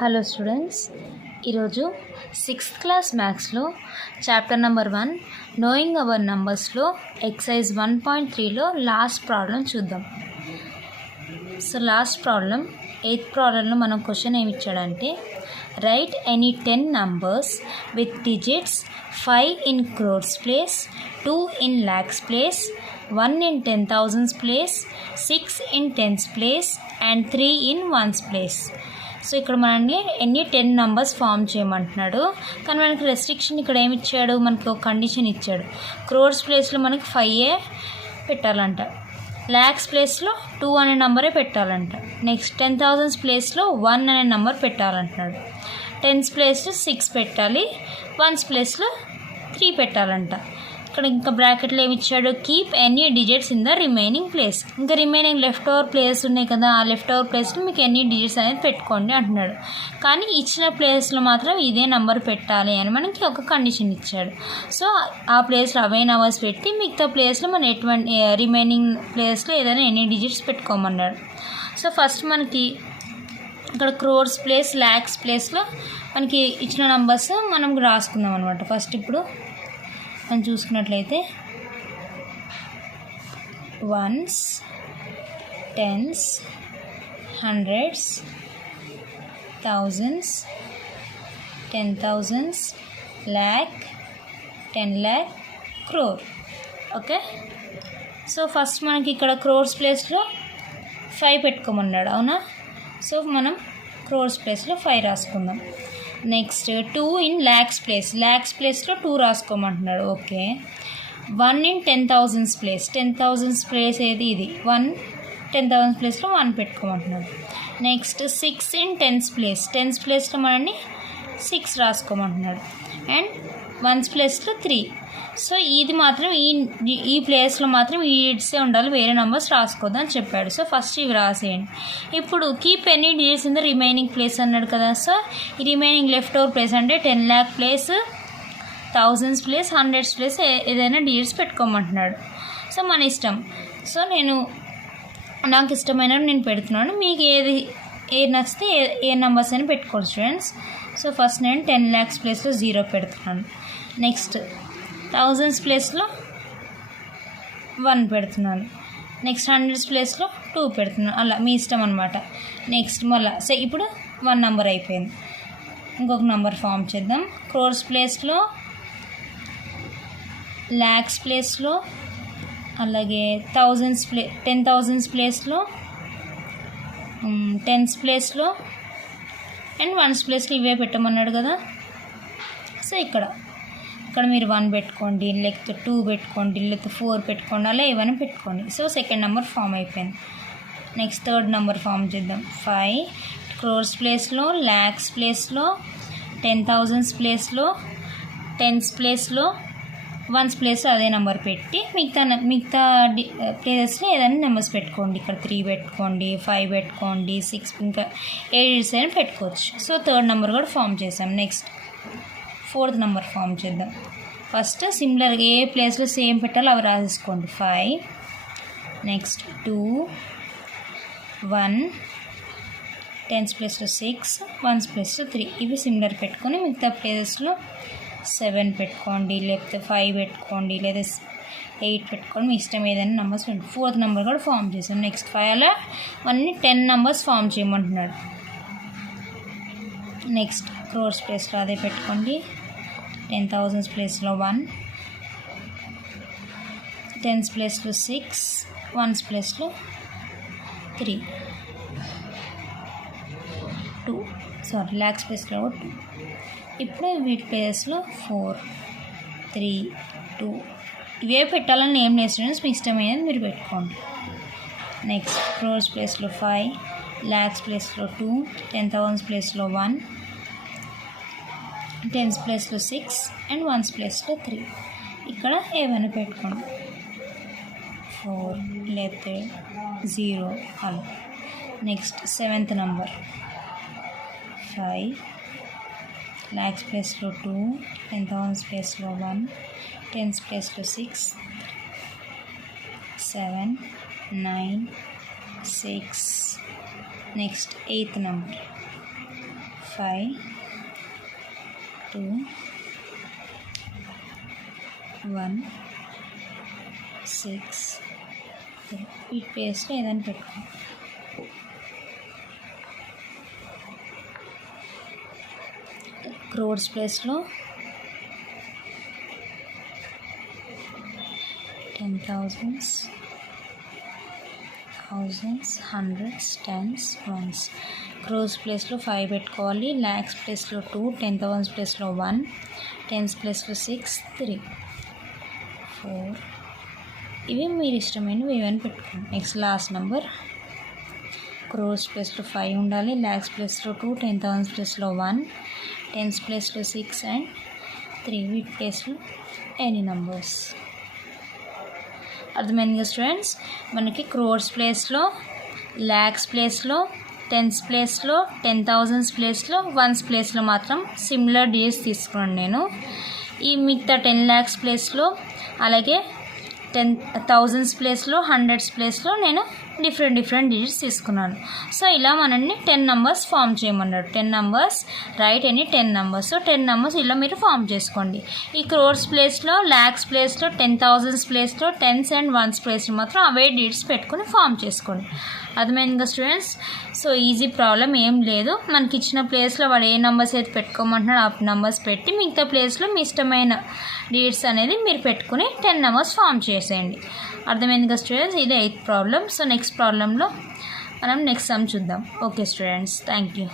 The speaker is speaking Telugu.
హలో స్టూడెంట్స్, ఈరోజు 6th క్లాస్ మ్యాథ్స్లో చాప్టర్ నెంబర్ 1 నోయింగ్ అవర్ నంబర్స్లో ఎక్సైజ్ 1.3లో లాస్ట్ ప్రాబ్లం చూద్దాం. సో లాస్ట్ ప్రాబ్లం 8th ప్రాబ్లంలో మనం క్వశ్చన్ ఏమి ఇచ్చాడంటే write any 10 numbers with digits 5 in crores place, 2 in lakhs place, 1 in 10,000s place, 6 in tens place and 3 in ones place. So ఇక్కడ మనల్ని ఎన్ని 10 నంబర్స్ ఫామ్ చేయమంటున్నాడు. కానీ మనకి రెస్ట్రిక్షన్ ఇక్కడ ఏమి ఇచ్చాడు, మనకి ఒక కండిషన్ ఇచ్చాడు. క్రోర్స్ ప్లేస్లో మనకి 5 పెట్టాలంట, ల్యాక్స్ ప్లేస్లో 2 అనే నెంబరే పెట్టాలంట. నెక్స్ట్ 10,000s ప్లేస్లో 1 అనే నెంబర్ పెట్టాలంటున్నాడు. టెన్స్ ప్లేస్లో 6 పెట్టాలి, వన్స్ ప్లేస్లో 3 పెట్టాలంట. ఇక్కడ ఇంకా బ్రాకెట్లో ఏమి ఇచ్చాడు, keep any digits in the remaining place. ఇంకా రిమైనింగ్ లెఫ్ట్ ఓవర్ ప్లేస్ ఉన్నాయి కదా, ఆ లెఫ్ట్ ఓవర్ ప్లేస్లో మీకు ఎన్ని డిజిట్స్ అనేది పెట్టుకోండి అంటున్నాడు. కానీ ఇచ్చిన ప్లేస్లో మాత్రం ఇదే నెంబర్ పెట్టాలి అని మనకి ఒక కండిషన్ ఇచ్చాడు. సో ఆ ప్లేస్లో అవే నెంబర్స్ పెట్టి మిగతా ప్లేస్లో మనం ఎటువంటి రిమైనింగ్ ప్లేస్లో ఏదైనా ఎన్ని డిజిట్స్ పెట్టుకోమన్నాడు. సో ఫస్ట్ మనకి ఇక్కడ క్రోర్స్ ప్లేస్, ల్యాక్స్ ప్లేస్లో మనకి ఇచ్చిన నెంబర్స్ మనం రాసుకుందాం అనమాట. ఫస్ట్ ఇప్పుడు మనం చూసుకున్నట్లయితే ones, tens, hundreds, thousands, 10,000s, lakh, 10 lakh, crore. Okay, so first మనకి ఇక్కడ క్రోర్స్ ప్లేస్లో 5 పెట్టుకోమన్నాడు, అవునా? సో మనం క్రోర్స్ ప్లేస్లో 5 రాసుకుందాం. Next 2 in lakhs place, lakhs ప్లేస్లో 2 రాసుకోమంటున్నాడు. Okay, 1 in 10,000s place, 10,000s place ఏది ఇది 1, 10,000s ప్లేస్లో 1 పెట్టుకోమంటున్నాడు. Next 6 in tens place, tens ప్లేస్లో మనల్ని 6 రాసుకోమంటున్నాడు. అండ్ వన్స్ ప్లేస్లో 3. సో ఇది మాత్రం ఈ ప్లేస్లో మాత్రం ఈ డిజిట్సే ఉండాలి, వేరే నెంబర్స్ రాసుకోవద్దని చెప్పాడు. సో ఫస్ట్ ఇవి రాసేయండి. ఇప్పుడు keep any digits in the remaining place అన్నాడు కదా. సో ఈ రిమైనింగ్ లెఫ్ట్ ఓవర్ ప్లేస్ అంటే 10 lakh place, 1000s place, 100s place ఏదైనా డిజిట్స్ పెట్టుకోమంటున్నాడు. సో మన ఇష్టం. సో నాకు ఇష్టమైన నేను పెడుతున్నాను, మీకు ఏది నచ్చితే ఏ నెంబర్స్ అయినా పెట్టుకోండి స్టూడెంట్స్. సో ఫస్ట్ నేను 10 lakhs ప్లేస్లో 0 పెడుతున్నాను. నెక్స్ట్ 1000s ప్లేస్లో 1 పెడుతున్నాను. నెక్స్ట్ 100s ప్లేస్లో 2 పెడుతున్నాను. అలా మీ ఇష్టం అనమాట. నెక్స్ట్ మళ్ళీ సో ఇప్పుడు 1 నెంబర్ అయిపోయింది. ఇంకొక నెంబర్ ఫామ్ చేద్దాం. క్రోర్స్ ప్లేస్లో, ల్యాక్స్ ప్లేస్లో, అలాగే 10,000s ప్లేస్లో, టెన్స్ ప్లేస్లో అండ్ వన్స్ ప్లేస్లో ఇవే పెట్టమన్నాడు కదా. సో ఇక్కడ మీరు 1 పెట్టుకోండి, లేకపోతే 2 పెట్టుకోండి, లేకపోతే 4 పెట్టుకోండి, అలా ఏమైనా పెట్టుకోండి. సో సెకండ్ నెంబర్ ఫామ్ అయిపోయింది. నెక్స్ట్ థర్డ్ నెంబర్ ఫామ్ చేద్దాం. 5 క్రోర్స్ ప్లేస్లో, ల్యాక్స్ ప్లేస్లో, 10,000s ప్లేస్లో, టెన్స్ ప్లేస్లో, వన్స్ ప్లేస్లో అదే నెంబర్ పెట్టి మిగతా ప్లేసెస్లో ఏదైనా నెంబర్స్ పెట్టుకోండి. ఇక్కడ 3 పెట్టుకోండి, 5 పెట్టుకోండి, 6 ఇంకా 8 డిజిట్స్ అయినా పెట్టుకోవచ్చు. సో థర్డ్ నెంబర్ కూడా ఫామ్ చేసాం. నెక్స్ట్ ఫోర్త్ నెంబర్ ఫామ్ చేద్దాం. ఫస్ట్ సిమిలర్గా ఏ ప్లేస్లో సేమ్ పెట్టాలో అవి రాసేసుకోండి. 5, నెక్స్ట్ 2, 1, టెన్స్ ప్లేస్లో 6, వన్స్ ప్లేస్లో 3 ఇవి సిమిలర్ పెట్టుకొని మిగతా ప్లేసెస్లో 7 పెట్టుకోండి, లేకపోతే 5 పెట్టుకోండి, లేదా 8 పెట్టుకోండి, మీ ఇష్టం ఏదైనా నెంబర్స్ పెట్టి ఫోర్త్ నెంబర్ కూడా ఫామ్ చేసాం. నెక్స్ట్ 5 అలా అన్నీ 10 నెంబర్స్ ఫామ్ చేయమంటున్నాడు. నెక్స్ట్ క్రోర్స్ ప్లేస్లో అదే పెట్టుకోండి. 10,000s ప్లేస్లో 1, టెన్స్ ప్లేస్లో 6, వన్స్ ప్లేస్లో 3, 2 ల్యాక్స్ ప్లేస్లో 2. ఇప్పుడు వీటి ప్లేస్లో 4, 3, 2 ఇవే పెట్టాలని ఏం లేదు స్టూడెంట్స్, మీ ఇష్టమైనది మీరు పెట్టుకోండి. నెక్స్ట్ క్రోర్స్ ప్లేస్లో 5, ల్యాక్స్ ప్లేస్లో 2, 10,000s ప్లేస్లో 1, టెన్స్ ప్లేస్లో 6 అండ్ వన్స్ ప్లేస్లో 3 ఇక్కడ ఏమైనా పెట్టుకోండి. 4 లేకపోతే 0 అలా. నెక్స్ట్ 7th నెంబర్ 5, ల్యాక్స్ ప్లేస్లో 2, 10,000s ప్లేస్లో 1, టెన్స్ ప్లేస్లో 6, 7, 9, 6. నెక్స్ట్ 8th నెంబర్ 5 2 1 6 3 ఈ ప్లేస్లో ఏదైనా పెట్టుకో. క్రోర్స్ ప్లేస్లో 10,000s, thousands, hundreds, tens, ones. Crores ప్లేస్లో 5 పెట్టుకోవాలి. ల్యాక్స్ ప్లేస్లో 2, 10,000s ప్లేస్లో 1, టెన్స్ ప్లేస్లో 6, 3, 4. ఇవి మీరు ఇష్టమైనవి ఏమైనా పెట్టుకోండి. Next last number. క్రోర్స్ ప్లేస్లో 5 ఉండాలి. ల్యాక్స్ ప్లేస్లో 2, 10,000s ప్లేస్లో 1, టెన్స్ ప్లేస్లో 6 అండ్ 3. వీటి ప్లేస్లో ఎనీ నెంబర్స్. అర్థమైందిగా స్టూడెంట్స్? మనకి క్రోర్స్ ప్లేస్లో, ల్యాక్స్ ప్లేస్లో, టెన్స్ ప్లేస్లో, 10,000s ప్లేస్లో, వన్స్ ప్లేస్లో మాత్రం సిమిలర్ డిజిట్స్ తీసుకున్నాను నేను. ఈ మిగతా 10 lakhs ప్లేస్లో, అలాగే 10,000s ప్లేస్లో, 100s ప్లేస్లో నేను డిఫరెంట్ డిజిట్స్ తీసుకున్నాను. సో ఇలా మనల్ని 10 numbers ఫామ్ చేయమన్నాడు. 10 numbers, right any 10 numbers. So 10 numbers ఇలా మీరు ఫామ్ చేసుకోండి. ఈ క్రోర్స్ ప్లేస్లో, ల్యాక్స్ ప్లేస్లో, 10,000s ప్లేస్లో, టెన్స్ అండ్ వన్స్ ప్లేస్లో మాత్రం అవే డిజిట్స్ పెట్టుకుని ఫామ్ చేసుకోండి. అర్థమైందిగా స్టూడెంట్స్? సో ఈజీ ప్రాబ్లం ఏం లేదు. మనకి ఇచ్చిన ప్లేస్లో వాడు ఏ నెంబర్స్ అయితే పెట్టుకోమంటున్నాడో ఆ నెంబర్స్ పెట్టి మిగతా ప్లేస్లో మీ ఇష్టమైన డిజిట్స్ అనేది మీరు పెట్టుకుని 10 numbers ఫామ్ చేసేయండి. అర్థమైందిగా స్టూడెంట్స్? ఇది 8th ప్రాబ్లం. సో నెక్స్ట్ ప్రాబ్లంలో మనం నెక్స్ట్ సమ్ చూద్దాం. Okay students, thank you.